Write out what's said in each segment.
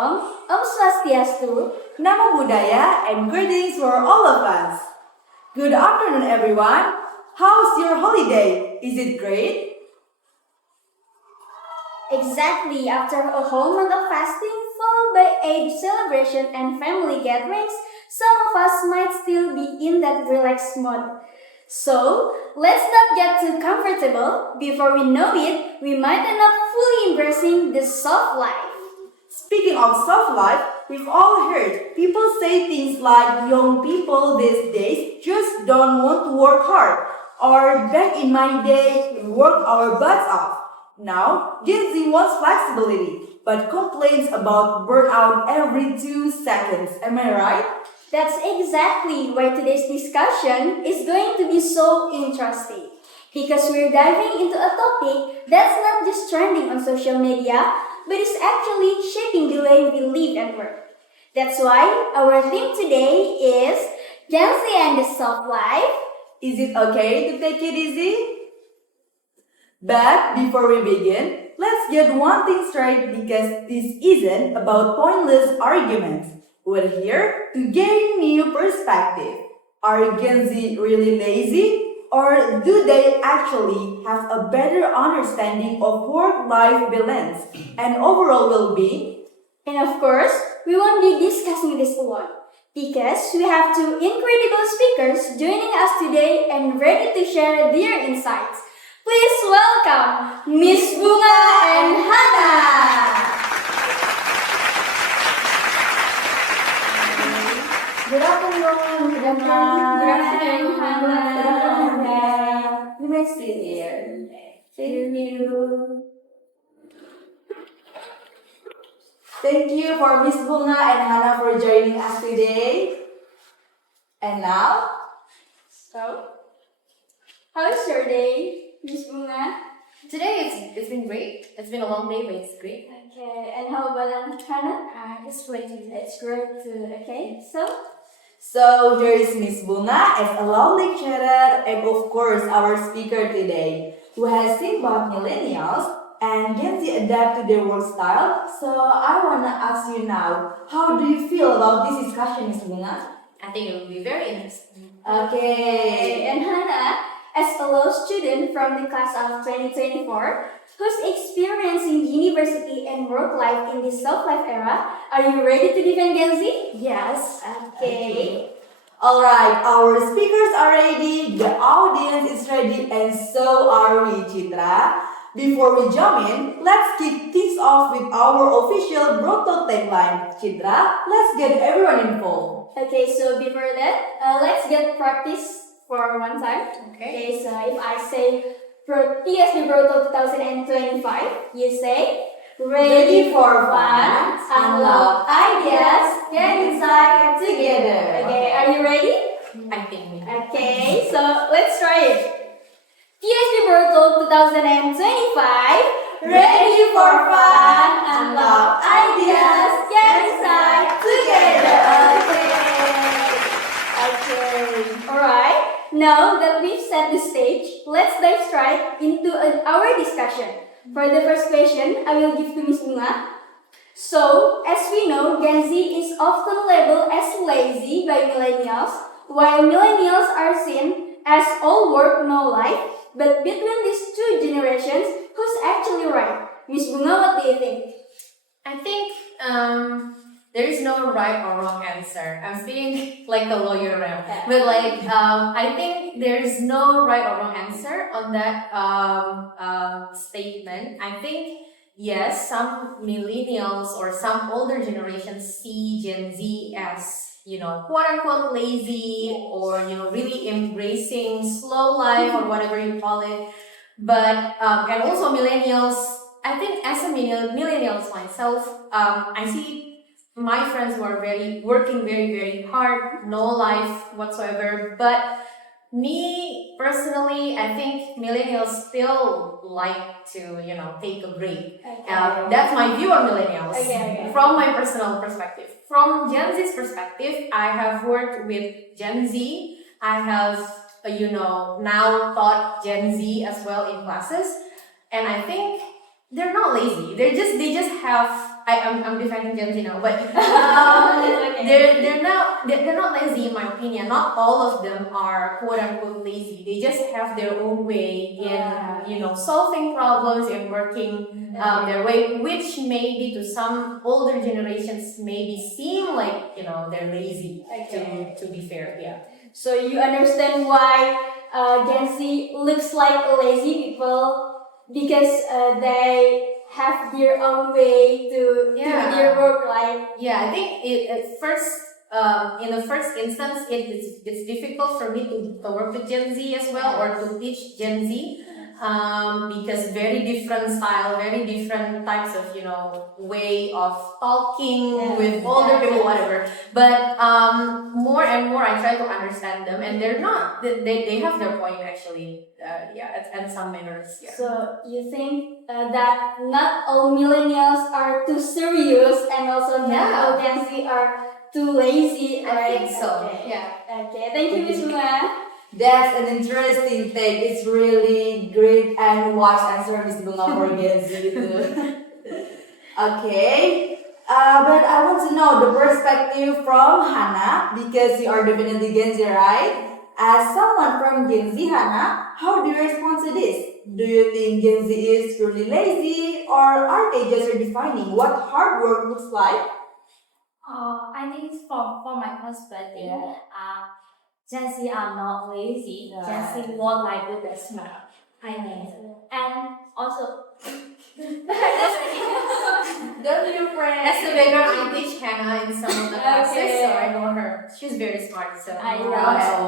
Om Swastiastu, Namo Buddhaya, and greetings for all of us. Good afternoon, everyone. How's your holiday? Is it great? Exactly after a whole month of fasting, followed by Eid celebration and family gatherings, some of us might still be in that relaxed mode. So, let's not get too comfortable. Before we know it, we might end up fully embracing the soft life. Speaking of soft life, we've all heard people say things like young people these days just don't want to work hard, or back in my day, we worked our butts off. Now, Gen Z wants flexibility, but complains about burnout every 2 seconds. Am I right? That's exactly why today's discussion is going to be so interesting. Because we're diving into a topic that's not just trending on social media, but is actually shaping the way we live and work. That's why our theme today is Gen Z and the soft life. Is it okay to take it easy? But before we begin, let's get one thing straight because this isn't about pointless arguments. We're here to gain new perspective. Are Gen Z really lazy? Or do they actually have a better understanding of work-life balance and overall well-being? And of course, we won't be discussing this alone because we have two incredible speakers joining us today and ready to share their insights. Please welcome Miss Bunga and Hana. Good afternoon. Good afternoon, Hana. Good afternoon, Hana. You may sit here. Thank you. Thank you for Miss Bunga and Hana for joining us today. And now, So, how's your day, Miss Bunga? Today it's been great. It's been a long day, but it's great. Okay, and how about Hana? It's great. It's great too. Okay, so here is Miss Bunga as a law lecturer and of course our speaker today, who has seen both millennials and Gen Z adapt to their work style. So I wanna ask you now, how do you feel about this discussion, Miss Bunga? I think it will be very interesting. Okay. and Hana, as a law student from the class of 2024, who's experiencing university and work life in this soft-life era, are you ready to defend Gen Z? Yes. Okay. Alright, our speakers are ready, the audience is ready, and so are we, Chitra. Before we jump in, let's kick things off with our official BroadTalk tagline. Chitra, let's get everyone involved. Okay, so before that, let's get practice for one time. Okay. So if I say PUSB BroadTalk 2025, you say ready for fun, unlock ideas, get inside together. Okay, are you ready? I think we Okay, so let's try it. PUSB BroadTalk 2025, ready for fun, unlock ideas, get inside together. Okay. Alright, now that we've set the stage, let's dive straight into our discussion. For the first question, I will give to Ms. Bunga. So, as we know, Gen Z is often labeled as lazy by millennials, while millennials are seen as all work, no life. But between these two generations, who's actually right? Ms. Bunga, what do you think? I think there is no right or wrong answer. I'm speaking like a lawyer now, but I think there is no right or wrong answer on that statement. I think yes, some millennials or some older generations see Gen Z as quote unquote lazy or really embracing slow life or whatever you call it. But and also millennials. I think as a millennials myself, I see my friends who are working very hard, no life whatsoever. But me personally, I think millennials still like to take a break. Okay. That's my view on millennials. Okay. From my personal perspective. From Gen Z's perspective, I have worked with Gen Z. I have now taught Gen Z as well in classes, and I think they're not lazy. They just have I'm defending Gen Z now, but Okay. they're not lazy in my opinion. Not all of them are quote unquote lazy. They just have their own way in solving problems and working their way, which maybe to some older generations maybe seem like they're lazy. Okay. To be fair, yeah. So you understand why Gen Z looks like lazy people because they have their own way to do Yeah. their work, right? Yeah, I think in the first instance, it's difficult for me to work with Gen Z as well, or to teach Gen Z, because very different style, very different types of way of talking with older people, whatever. But more and more, I try to understand them, and they're not. They have their point actually. And some manners. Yeah. So you think that not all millennials are too serious and also not all Gen Z are too lazy, I right? think so. Okay. Yeah. Okay, thank you, Miss Bunga. That's an interesting take. It's really great and wise answer, Miss Bunga, for Gen Z too. Okay. But I want to know the perspective from Hana because you are definitely Gen Z, right? As someone from Gen Z, Hana, how do you respond to this? Do you think Gen Z is truly lazy, or are they just redefining what hard work looks like? I think for my perspective, Gen Z are not lazy. Gen Z work like with a smile. I think, and also. Don't be afraid. As the background, I teach Hana in some of the classes, so I know her. She's very smart, so I go love ahead.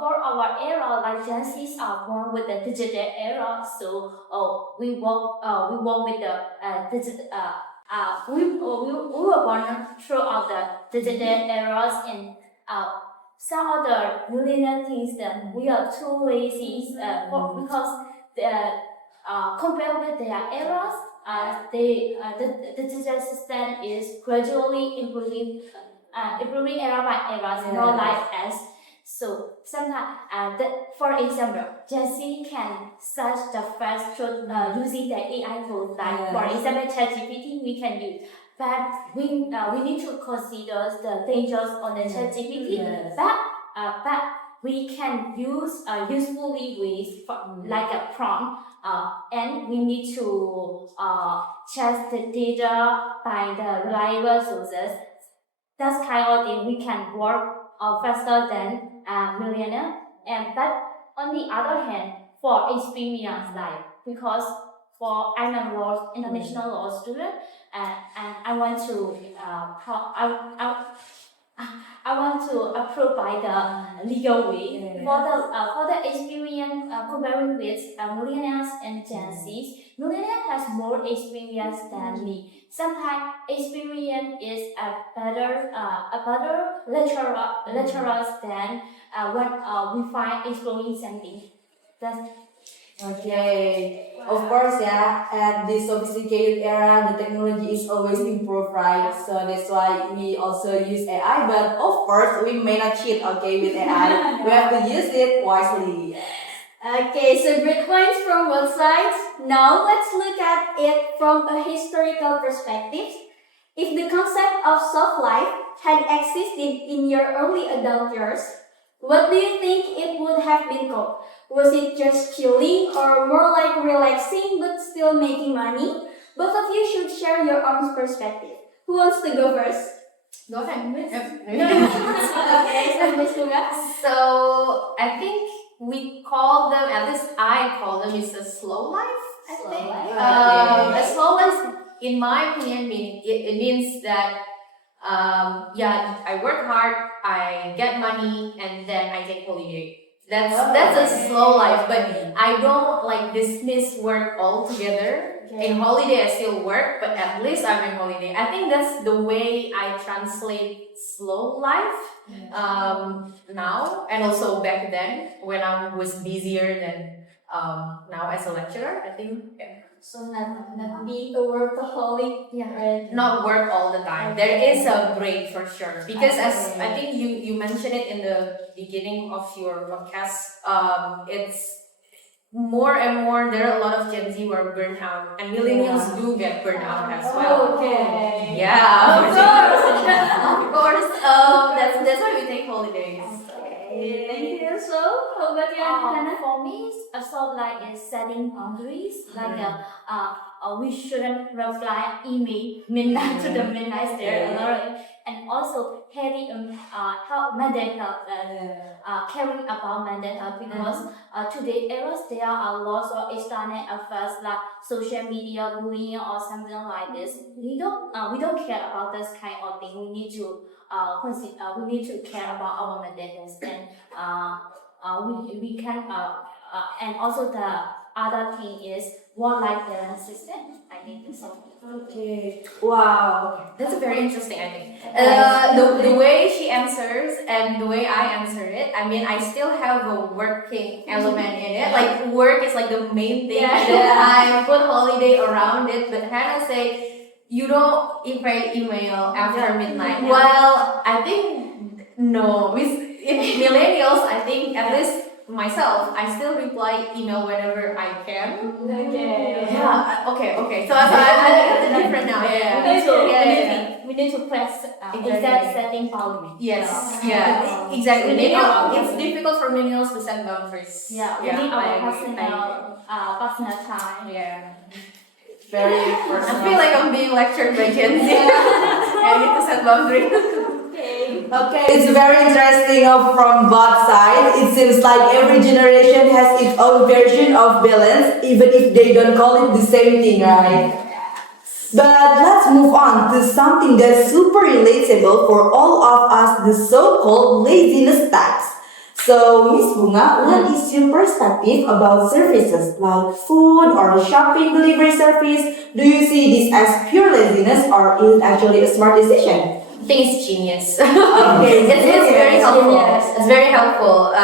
for our era, like Gen Zs are born with the digital era, so we work with the digital. We were born throughout the digital eras, and some other millennial thinks that we are too lazy because compared with their eras, the digital system is gradually improving era by era, not like us. So sometimes, for example, Gen Z can search the first truth using the AI tools, like for example, ChatGPT we can use. But we need to consider the dangers on the ChatGPT. But we can use usefully ways like a prompt, and we need to check the data by the reliable sources. That's kind of thing we can work faster than millionaire. But on the other hand, for experience life, because I'm a international law student, and I want to I want to approve by the legal way. For the experience comparing with millennials and Gen Zs, millennials has more experience than me. Sometimes experience is a better lecturers than what we find exploring something. That's Okay. Of course, at this sophisticated era, the technology is always improved, right? So that's why we also use AI. But of course, we may not cheat, okay, with AI. We have to use it wisely. Okay, so great points from both sides. Now let's look at it from a historical perspective. If the concept of soft life had existed in your early adult years, what do you think it would have been called? Was it just chilling or more like relaxing but still making money? Both of you should share your own perspective. Who wants to go first? Go ahead, Miss. Okay, so Miss Bunga. So I think we call them, at least I call them, is a slow life. I think. A slow life, in my opinion, it means that I work hard, I get money, and then I take holiday. That's a slow life, but I don't like dismiss work altogether. In holiday, I still work, but at least I'm in holiday. I think that's the way I translate slow life now, and also back then when I was busier than now as a lecturer. I think. So not being a workaholic, right? Not work all the time. There is a break for sure, because as I think you mentioned it in the beginning of your podcast, it's more and more there are a lot of Gen Z who are burnt out, and millennials do get burnt out as well. Okay. Yeah, Of course. of course. That's why we take holidays. Okay, thank you. So, how about you, Hana? For me, so like is setting boundaries. Like we shouldn't reply email midnight to the midnight there alert, and also heavy help mental health caring about mental health because today eras there are lots of external affairs like social media bullying or something like this. We don't care about this kind of thing. We need to we need to care about our mental health and we can and also the other thing is work-life balance system. I need to say. Okay. Wow. That's a very interesting, I think. The way she answers and the way I answer it, I mean, I still have a working element in it. Like, work is like the main thing. Yeah. And then I put holiday around it. But Hannah say, you don't email after midnight. Yeah. Well, I think, no. In millennials, I think, at least myself, I still reply email whenever I can. Okay. Yeah, okay. So I think it's different now. Yeah. We need to press Exactly. exact setting boundary. Yes, yeah, exactly. It's difficult for millennials to set boundaries. Yeah, we yeah, need I our agree. personal time. Yeah. Very I personal. feel like I'm being lectured by Gen Z. I need to set boundaries. Okay. Okay, it's very interesting from both sides. It seems like every generation has its own version of balance, even if they don't call it the same thing, right? But let's move on to something that's super relatable for all of us, the so-called laziness types. So, Miss Bunga, what is your perspective about services like food or shopping delivery service? Do you see this as pure laziness or is it actually a smart decision? I think it's genius. Okay. It's very helpful. Genius. It's very helpful.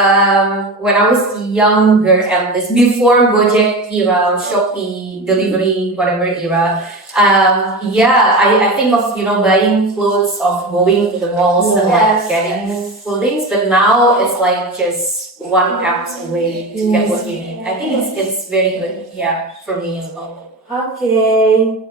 When I was younger, at least before Gojek era, Shopee, delivery, whatever era, I think of buying clothes, of going to the malls and Yes. like getting clothing. But now it's like just one app's away to get what you need. I think it's very good. Yeah, for me as well. Okay.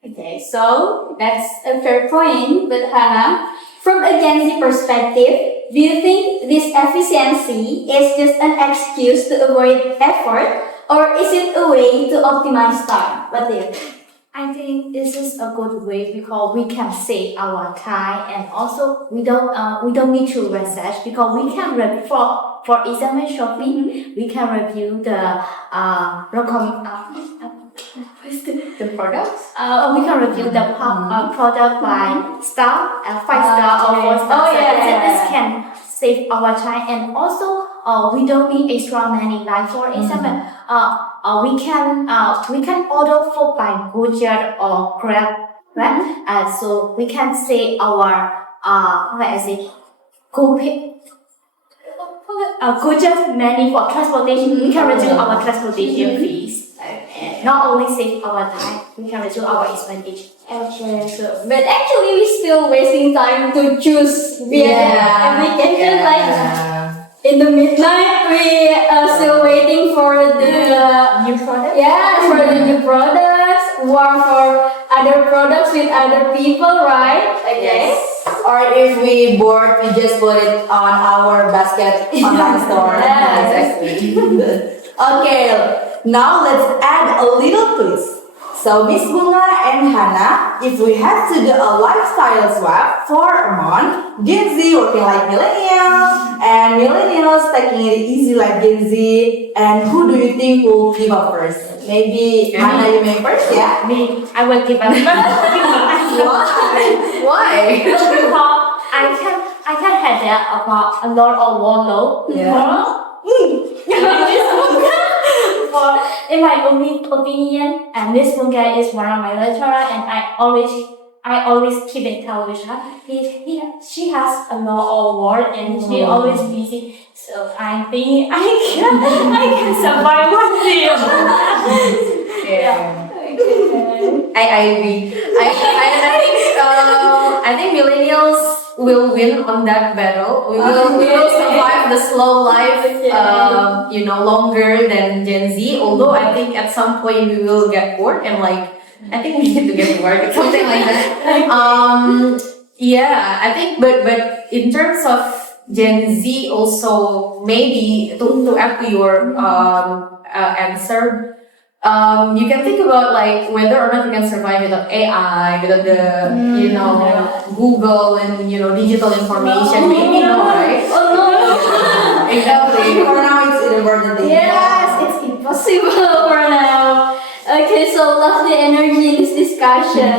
Okay, so that's a fair point, but Hannah, from a Gen Z perspective, do you think this efficiency is just an excuse to avoid effort, or is it a way to optimize time? What do you think? I think this is a good way because we can save our time and also we don't need to research because we can for example shopping we can review the The products? we can review the product by star, 5 star or 4 star. Oh, So yeah. this can save our time and also we don't need extra money. Like for example, we can order food by Gojek or Grab, right? So we can save our Gojek money for transportation. We can reduce our transportation fees. And not only save our time, we can reduce our expenditure. Okay, so but actually we still wasting time to choose via the application. Like in the midnight, we are still waiting for the New product? for the new products, or for other products with other people, right? Okay. Or if we bored, we just put it on our basket online store. Yes. Exactly. Okay, now let's add a little twist. So Miss Bunga and Hana, if we had to do a lifestyle swap for a month, Gen Z working like millennials and millennials taking it easy like Gen Z, and who do you think will give up first? Maybe Hana, you may first, yeah? Me, I will give up. Why? Because I can have that about a lot of workload. Yeah. In my opinion, and Miss Bunga is one of my lecturer, and I always keep in touch with her. She has a lot of work and she always busy. So I think I can survive one day. Yeah. I agree. I think millennials will win on that battle. We will survive the slow life, longer than Gen Z. Although I think at some point we will get bored and like, I think we need to get bored, something like that. Yeah, I think, but in terms of Gen Z also, maybe to add to your answer, you can think about like whether or not you can survive without AI, without the Google and digital information. Maybe no, right? Oh no! Exactly. For now, it's important thing. Yes, it's impossible for now. Okay, so love the energy in this discussion.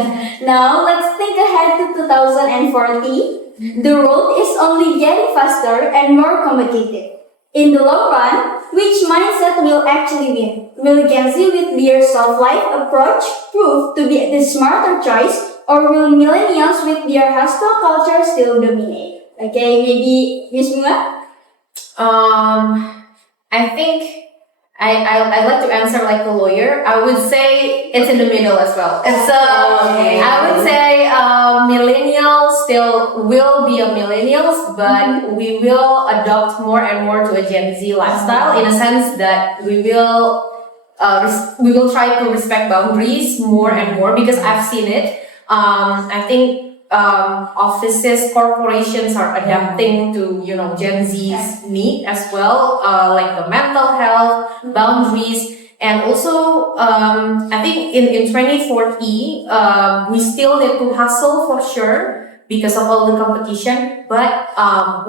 Now let's think ahead to 2040. The world is only getting faster and more competitive. In the long run, which mindset will actually win? Will Gen Z with their self-life approach prove to be the smarter choice, or will millennials with their hustle culture still dominate? Okay, maybe Miss Bunga? I think I'd like to answer like a lawyer. I would say it's in the middle as well. It's I would say millennials still will be a millennials, but we will adopt more and more to a Gen Z lifestyle in a sense that we will try to respect boundaries more and more because I've seen it. I think offices, corporations are adapting to Gen Z's need as well, like the mental health boundaries, and also I think in 2040 we still need to hustle for sure because of all the competition, but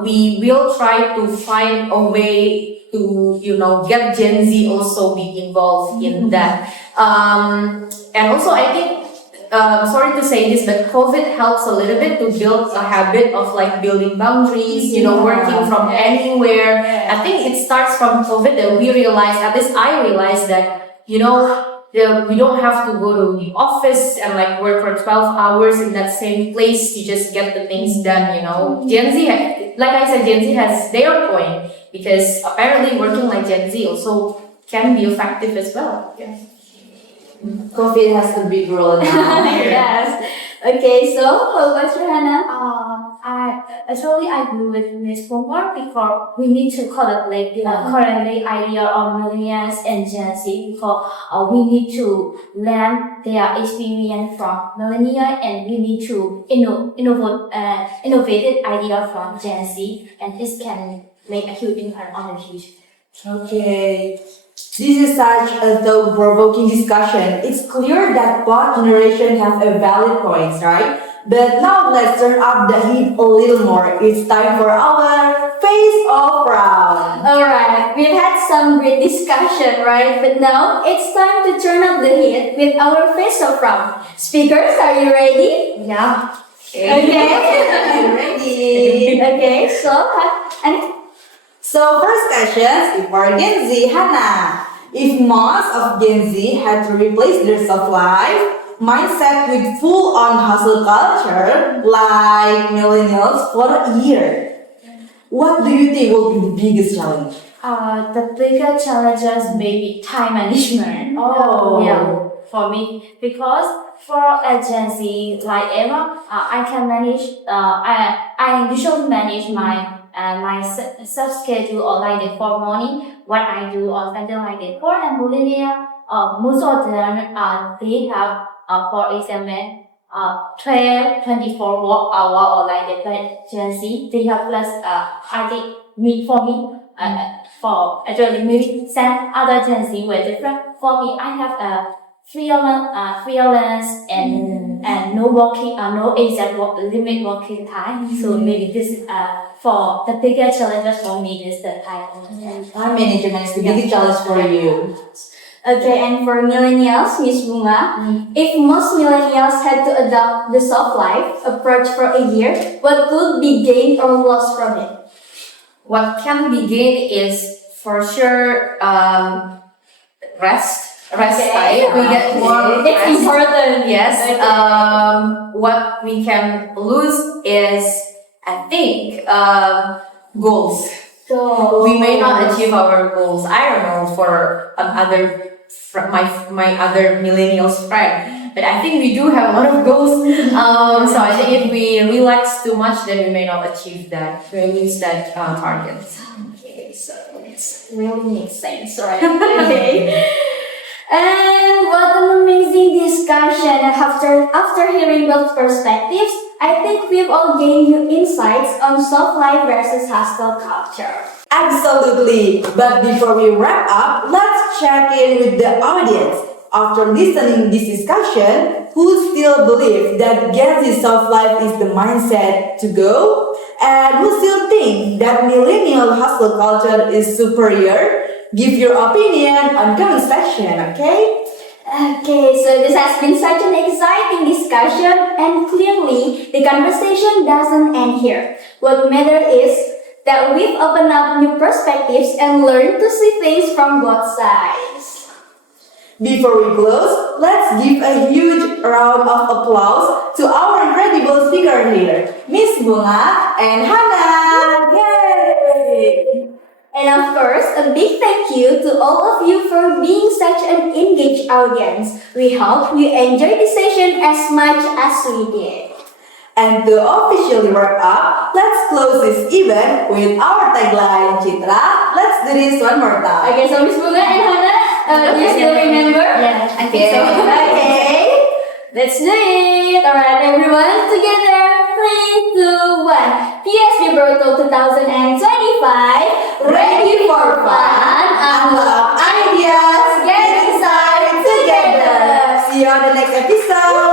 we will try to find a way to get Gen Z also be involved in that, and also I think. Sorry to say this, but COVID helps a little bit to build a habit of like building boundaries, working from anywhere. I think it starts from COVID that we realized, at least I realized that, we don't have to go to the office and like work for 12 hours in that same place to just get the things done, Gen Z, like I said, Gen Z has their point because apparently working like Gen Z also can be effective as well. Yeah. COVID has a big role now. Yes. Okay, so what about you, Hana? I actually agree with Ms. Bunga because we need to correlate the idea of millennials and Gen Z because we need to learn their experience from millennial and we need to innovative idea from Gen Z, and this can make a huge impact on the future. Okay. This is such a thought-provoking discussion. It's clear that both generations have a valid points, right? But now let's turn up the heat a little more. It's time for our face of round. Alright, we've had some great discussion, right? But now it's time to turn up the heat with our face of round. Speakers, are you ready? Yeah. Okay. Ready? Okay, So first question is for Gen Z, Hana. If most of Gen Z had to replace their self-life mindset with full-on hustle culture like millennials for a year, what do you think will be the biggest challenge? The bigger challenges may be time management. Yeah, for me, because for a Gen Z like Emma, I can manage. I usually manage my self schedule or like the for morning what I do or something like that. For a millennial, most of them they have for example 12, 24 work hour or like that. But Gen Z they have less. I think for me. For actually maybe some other Gen Z were different. For me, I have a freelance and no working no exact limit working time. So maybe this for the bigger challenges for me is the time. Time management is the biggest challenge for you. Okay, and for millennials, Miss Bunga, if most millennials had to adopt the soft life approach for a year, what could be gained or lost from it? What can be gained is for sure rest time. We get more It's rest. important. Yes. Okay. What we can lose is, I think, goals. So We may not achieve our goals. I don't know for my other millennials friend. But I think we do have a lot of goals. So I think if we relax too much, then we may not achieve that. We may miss that target. Okay, so it really makes sense, right? Okay. And what an amazing discussion. After hearing both perspectives, I think we've all gained new insights on soft life versus hostile culture. Absolutely. But before we wrap up, let's check in with the audience. After listening this discussion, who still believes that Gen Z soft life is the mindset to go? And who still think that millennial hustle culture is superior? Give your opinion on comment section, okay? Okay, so this has been such an exciting discussion, and clearly the conversation doesn't end here. What matters is that we've opened up new perspectives and learned to see things from both sides. Before we close, let's give a huge round of applause to our incredible speaker here, Miss Bunga and Hana. Yay! And of course, a big thank you to all of you for being such an engaged audience. We hope you enjoyed this session as much as we did. And to officially wrap up, let's close this event with our tagline, Citra. Let's do this one more time. Okay, so Miss Bunga and Hana, do you still remember? Yeah, I think so. Okay, let's do it. Alright, everyone, together. 3, 2, 1. PUSB BroadTalk 2025. Ready for fun? Unlock ideas. Get inside together. See you on the next episode.